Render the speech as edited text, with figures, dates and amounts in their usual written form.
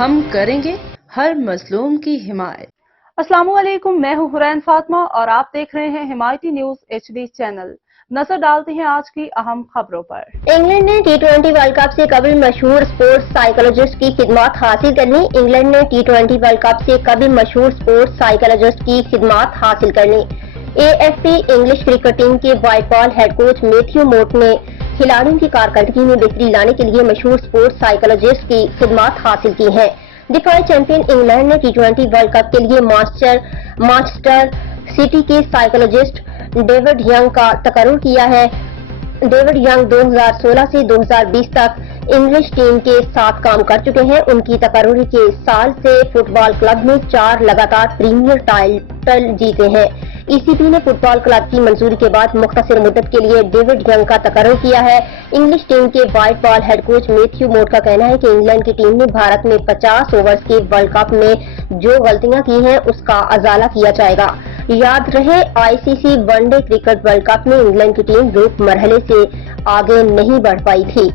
ہم کریں گے ہر مظلوم کی حمایت۔ السلام علیکم، میں ہوں حرین فاطمہ اور آپ دیکھ رہے ہیں حمایتی نیوز HD چینل۔ نظر ڈالتے ہیں آج کی اہم خبروں پر۔ انگلینڈ نے T20 ورلڈ کپ سے قبل مشہور سپورٹس سائیکالوجسٹ کی خدمات حاصل کر لی۔ انگلینڈ نے T20 ورلڈ کپ سے قبل مشہور سپورٹس سائیکالوجسٹ کی خدمات حاصل کر لی۔ AFP انگلش کرکٹ ٹیم کے white ball head coach Matthew موٹ نے کھلاڑیوں کی کارکردگی میں بہتری لانے کے لیے مشہور سپورٹس سائیکالوجسٹ کی خدمات حاصل کی ہیں۔ دفاعی چیمپئن انگلینڈ نے T20 ورلڈ کپ کے لیے مانچسٹر سٹی کے سائیکالوجسٹ ڈیوڈ ینگ کا تقرر کیا ہے۔ ڈیوڈ ینگ 2016 سے 2020 تک انگلش ٹیم کے ساتھ کام کر چکے ہیں۔ ان کی تقرری کے سال سے فٹ بال کلب میں 4 لگاتار پریمیئر ٹائٹل جیتے ہیں۔ ECB نے فٹ بال کلب کی منظوری کے بعد مختصر مدت کے لیے ڈیوڈ ینگ کا تقرر کیا ہے۔ انگلش ٹیم کے white ball head coach Matthew موٹ کا کہنا ہے کہ انگلینڈ کی ٹیم نے بھارت میں 50 اوورز کے ورلڈ کپ میں جو غلطیاں کی ہیں اس کا ازالہ کیا جائے گا۔ یاد رہے ICC one day cricket world cup میں انگلینڈ کی ٹیم گروپ مرحلے سے آگے نہیں بڑھ پائی تھی۔